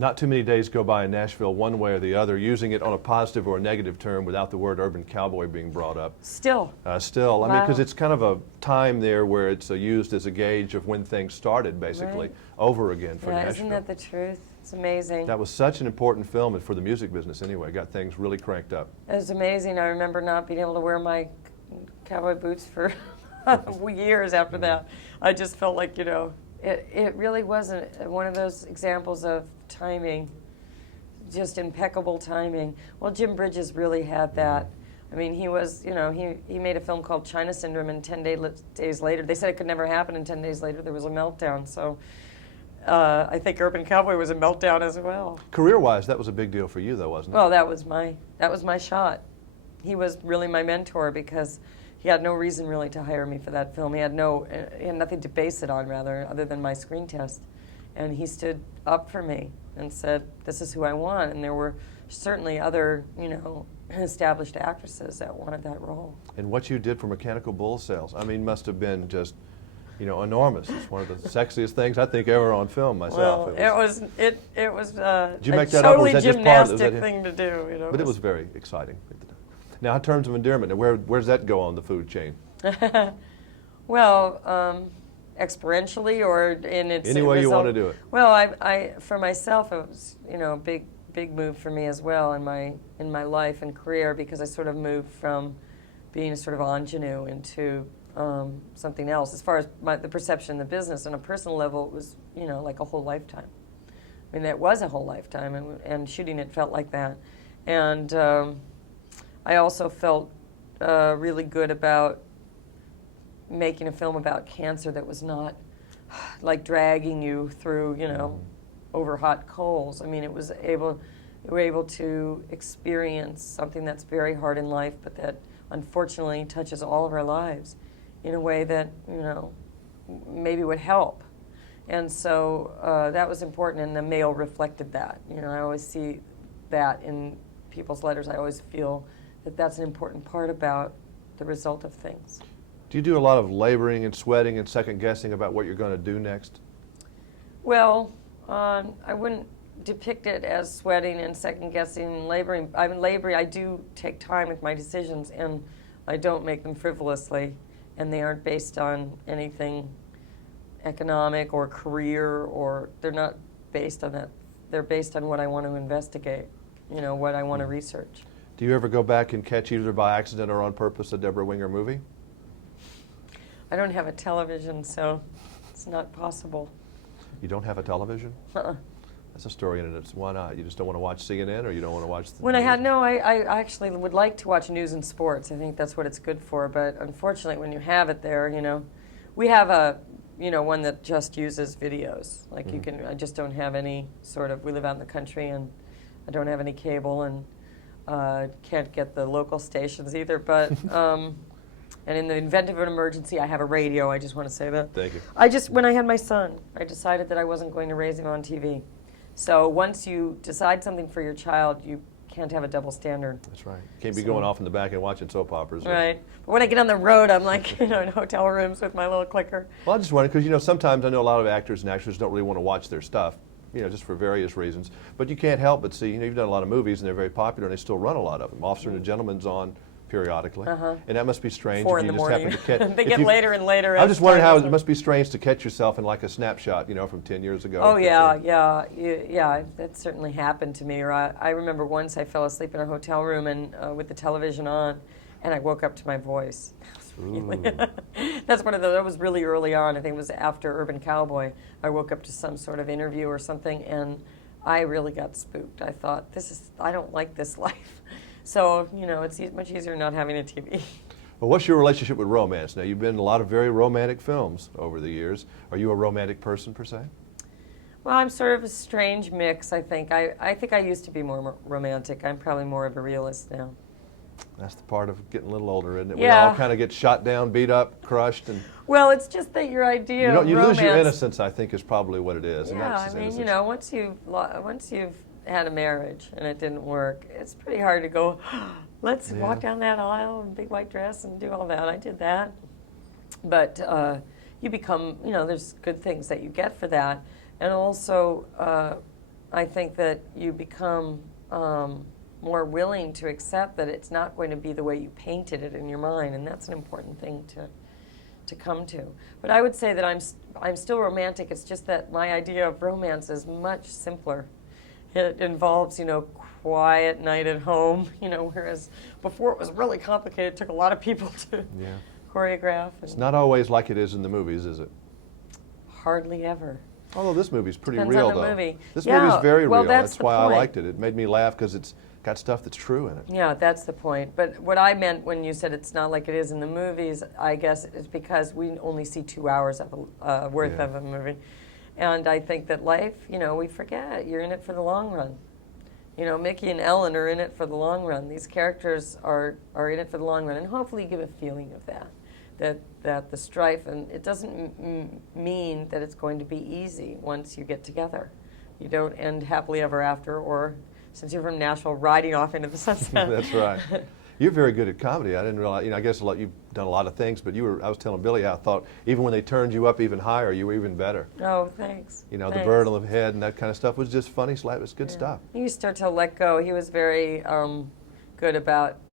Not too many days go by in Nashville one way or the other, using it on a positive or a negative term without the word Urban Cowboy being brought up. Still. Still. I mean, Wow. because it's kind of a time there where it's used as a gauge of when things started, basically, Right. over again for Yeah, Nashville. isn't that the truth? It's amazing. That was such an important film and for the music business anyway. It got things really cranked up. It was amazing. I remember not being able to wear my cowboy boots for years after that. I just felt like, you know, it really wasn't one of those examples of timing, just impeccable timing. Well, Jim Bridges really had that. I mean, he was, you know, he made a film called China Syndrome, and 10 days later, they said it could never happen, and 10 days later there was a meltdown. So I think Urban Cowboy was a meltdown as well. Career-wise, that was a big deal for you, though, wasn't it? Well, that was my shot. He was really my mentor because he had no reason really to hire me for that film. He had nothing to base it on, rather, other than my screen test. And he stood up for me and said, "This is who I want." And there were certainly other, you know, established actresses that wanted that role. And what you did for Mechanical Bull Sales, I mean, must have been just, you know, enormous. It's one of the sexiest things I think ever on film myself. Well, it was Did you make a that up, or totally was that just part of it? gymnastic thing to do. You know, But it was very exciting. Now, in terms of endearment, where does that go on the food chain? Well, experientially or in its Any way you result? want to do it. Well, I for myself, it was, you know, a big move for me as well in my life and career, because I sort of moved from being a sort of ingenue into something else. As far as the perception in the business, on a personal level, it was, you know, like a whole lifetime. I mean, that was a whole lifetime, and shooting it felt like that. And I also felt really good about making a film about cancer that was not like dragging you through, you know, over hot coals. I mean, you were able to experience something that's very hard in life, but that unfortunately touches all of our lives in a way that, you know, maybe would help. And so that was important, and the mail reflected that. You know, I always see that in people's letters. I always feel that that's an important part about the result of things. Do you do a lot of laboring and sweating and second guessing about what you're going to do next? Well, I wouldn't depict it as sweating and second guessing and laboring. I mean, laboring, I do take time with my decisions, and I don't make them frivolously, and they aren't based on anything economic or career, or they're not based on that. They're based on what I want to investigate, you know, what I want to research. Do you ever go back and catch, either by accident or on purpose, a Debra Winger movie? I don't have a television, so it's not possible. You don't have a television? Uh-uh. That's a story in it. Why not? You just don't want to watch CNN, or you don't want to watch the When news? I actually would like to watch news and sports. I think that's what it's good for. But unfortunately, when you have it there, you know, we have a, you know, one that just uses videos. Like you can, I just don't have any sort of, we live out in the country, and I don't have any cable, and can't get the local stations either. But, and in the event of an emergency, I have a radio. I just want to say that. Thank you. When I had my son, I decided that I wasn't going to raise him on TV. So once you decide something for your child, you can't have a double standard. That's right. Can't be going off in the back and watching soap operas. Right. But when I get on the road, I'm like, you know, in hotel rooms with my little clicker. Well, I just wondered, because, you know, sometimes I know a lot of actors and actresses don't really want to watch their stuff, you know, just for various reasons. But you can't help but see, you know, you've done a lot of movies, and they're very popular, and they still run a lot of them. Officer and a Gentleman's on periodically. And that must be strange 4 if in you the just morning. happen to catch. They get later and later. I was just wondering how it must be strange to catch yourself in like a snapshot, you know, from 10 years ago. Oh, yeah. That certainly happened to me. Or I remember once I fell asleep in a hotel room and with the television on, and I woke up to my voice. That's one of those. That was really early on. I think it was after Urban Cowboy. I woke up to some sort of interview or something, and I really got spooked. I thought, I don't like this life. So, you know, it's much easier not having a TV. Well, what's your relationship with romance? Now, you've been in a lot of very romantic films over the years. Are you a romantic person, per se? Well, I'm sort of a strange mix, I think. I think I used to be more romantic. I'm probably more of a realist now. That's the part of getting a little older, isn't it? Yeah. We all kind of get shot down, beat up, crushed, and well, it's just that your idea of you romance, lose your innocence, I think, is probably what it is. Yeah, and that's I just mean, innocence. you know, once you've had a marriage and it didn't work, it's pretty hard to go, let's walk down that aisle in a big white dress and do all that. I did that. But you become, you know, there's good things that you get for that. And also, I think that you become more willing to accept that it's not going to be the way you painted it in your mind, and that's an important thing to come to. But I would say that I'm still romantic. It's just that my idea of romance is much simpler. It involves, quiet night at home, whereas before it was really complicated. It took a lot of people to choreograph. It's not always like it is in the movies, is it? Hardly ever. Although this movie's pretty Depends real, on the though. movie. This Yeah, movie's very well, real. that's the why I point. liked it. It made me laugh because it's got stuff that's true in it. Yeah, that's the point. But what I meant when you said it's not like it is in the movies, I guess it's because we only see 2 hours of worth of a movie. And I think that life, we forget. You're in it for the long run. Mickey and Ellen are in it for the long run. These characters are in it for the long run. And hopefully you give a feeling of that the strife, and it doesn't mean that it's going to be easy once you get together. You don't end happily ever after, or since you're from Nashville, riding off into the sunset. That's right. You're very good at comedy. I didn't realize, I guess you've done a lot of things, but I was telling Billy, I thought even when they turned you up even higher, you were even better. Oh, thanks. The Thanks. bird on the head and that kind of stuff was just funny. It was good stuff. He used to let go. He was very good about